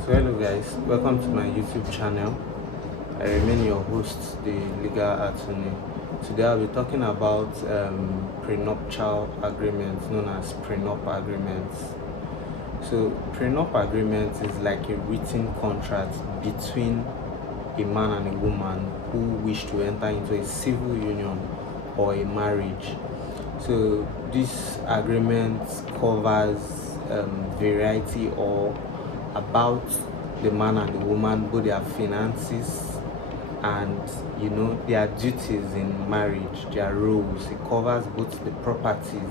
So hello guys, welcome to my YouTube channel. I remain your host, the legal attorney. Today I'll be talking about prenuptial agreements known as prenup agreements. So prenup agreement is like a written contract between a man and a woman who wish to enter into a civil union or a marriage. So this agreement covers variety or about the man and the woman, both their finances and their duties in marriage, their roles. It covers both the properties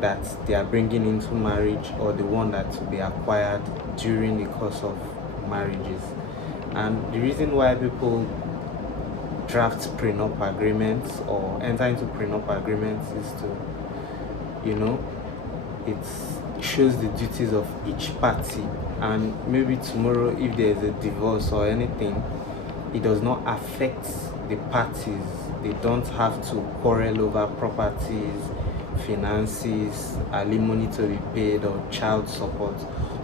that they are bringing into marriage or the one that will be acquired during the course of marriages. And the reason why people draft prenup agreements or enter into prenup agreements is to it shows the duties of each party, and maybe tomorrow if there is a divorce or anything, it does not affect the parties. They don't have to quarrel over properties, finances, alimony to be paid, or child support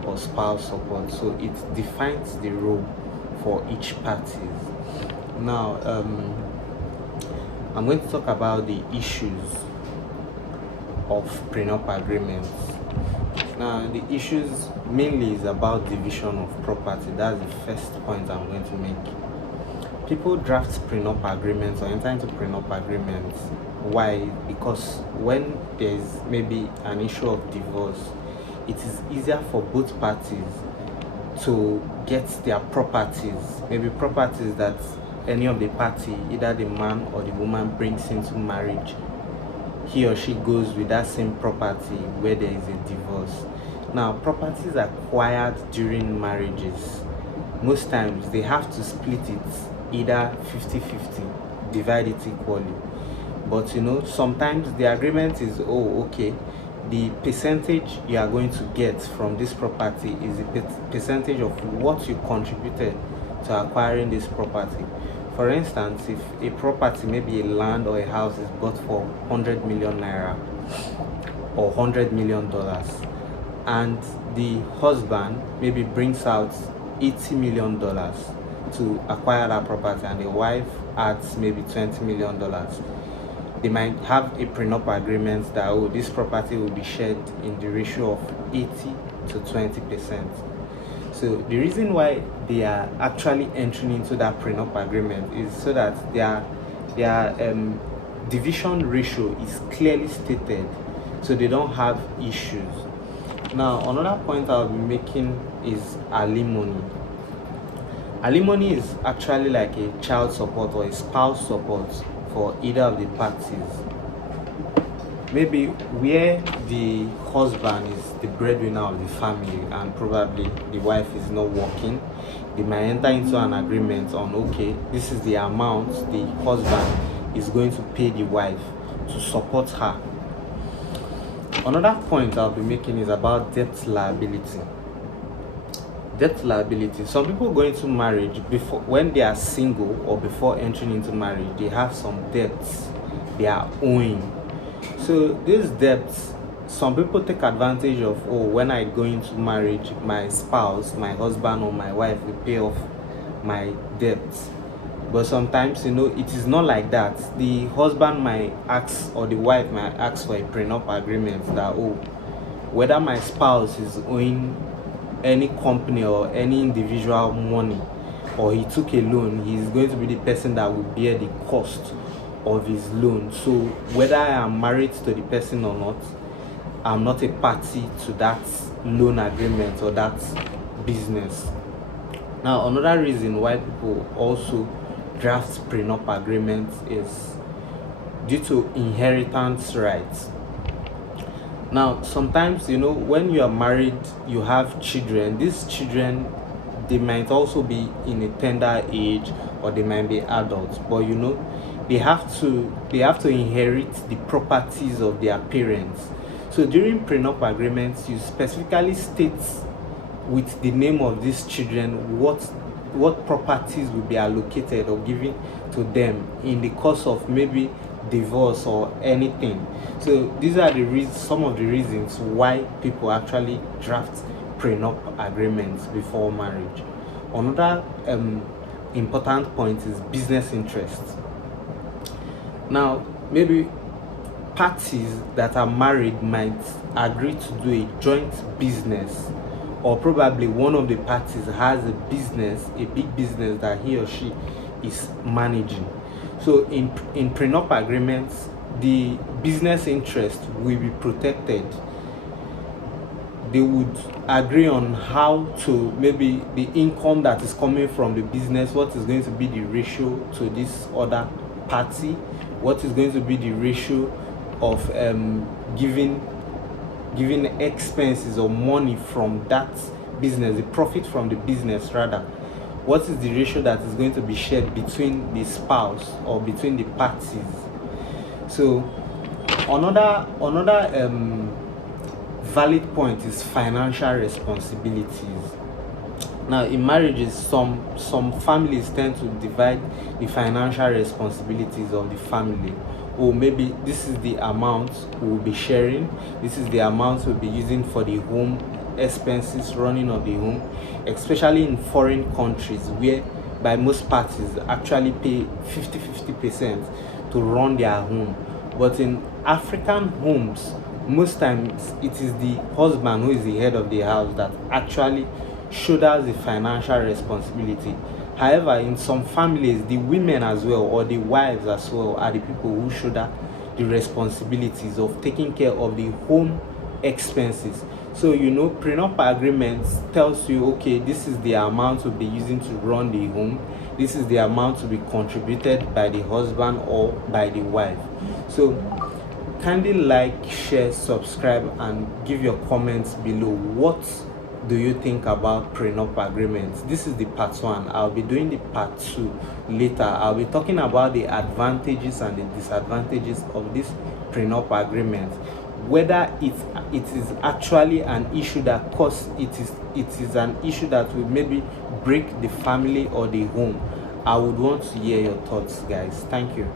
or spouse support. So it defines the role for each party. Now I'm going to talk about the issues of prenup agreements. Now the issues mainly is about division of property. That's the first point I'm going to make. People draft prenup agreements or enter into prenup agreements. Why? Because when there's maybe an issue of divorce, it is easier for both parties to get their properties, maybe properties that any of the party, either the man or the woman, brings into marriage. He or she goes with that same property where there is a divorce. Now, properties acquired during marriages, most times they have to split it either 50-50, divide it equally. But sometimes the agreement is, the percentage you are going to get from this property is the percentage of what you contributed to acquiring this property. For instance, if a property, maybe a land or a house, is bought for 100 million naira or $100 million, and the husband maybe brings out $80 million to acquire that property, and the wife adds maybe $20 million, they might have a prenup agreement that this property will be shared in the ratio of 80 to 20%. So the reason why they are actually entering into that prenup agreement is so that their division ratio is clearly stated, so they don't have issues. Now, another point I'll be making is alimony. Alimony is actually like a child support or a spouse support for either of the parties. Maybe where the husband is the breadwinner of the family and probably the wife is not working, they might enter into an agreement on, this is the amount the husband is going to pay the wife to support her. Another point I'll be making is about debt liability. Debt liability. Some people go into marriage before, when they are single or before entering into marriage, they have some debts they are owing. So these debts, some people take advantage of, when I go into marriage, my spouse, my husband or my wife will pay off my debts. But sometimes, it is not like that. The husband might ask, or the wife might ask for a prenup agreement that, whether my spouse is owing any company or any individual money, or he took a loan, he's going to be the person that will bear the cost of his loan. So whether I am married to the person or not, I'm not a party to that loan agreement or that business. Now, another reason why people also draft prenup agreements is due to inheritance rights. Now, sometimes, when you are married, you have children. These children, they might also be in a tender age, or they might be adults, but they have to inherit the properties of their parents. So during prenup agreements, you specifically state with the name of these children what properties will be allocated or given to them in the course of maybe divorce or anything. So these are some of the reasons why people actually draft prenup agreements before marriage. Another important point is business interests. Now, maybe parties that are married might agree to do a joint business, or probably one of the parties has a business, a big business that he or she is managing. So in prenup agreements, the business interest will be protected. They would agree on how to, maybe the income that is coming from the business, what is going to be the ratio to this other party, what is going to be the ratio of giving expenses or money from that business, the profit from the business rather. What is the ratio that is going to be shared between the spouse or between the parties? So another valid point is financial responsibilities. Now, in marriages, some families tend to divide the financial responsibilities of the family. Or maybe this is the amount we'll be sharing, this is the amount we'll be using for the home expenses, running of the home, especially in foreign countries where by most parties actually pay 50% to run their home. But in African homes, most times it is the husband who is the head of the house that actually shoulders the financial responsibility. However, in some families, the women as well, or the wives as well, are the people who shoulder the responsibilities of taking care of the home expenses. So prenup agreements tells you, okay, this is the amount we'll be using to run the home, this is the amount to be contributed by the husband or by the wife. So kindly like, share, subscribe, and give your comments below. What do you think about prenup agreements? This is the part 1. I'll be doing the part 2 later. I'll be talking about the advantages and the disadvantages of this prenup agreement, whether it is actually an issue that it is an issue that will maybe break the family or the home. I would want to hear your thoughts, guys. Thank you.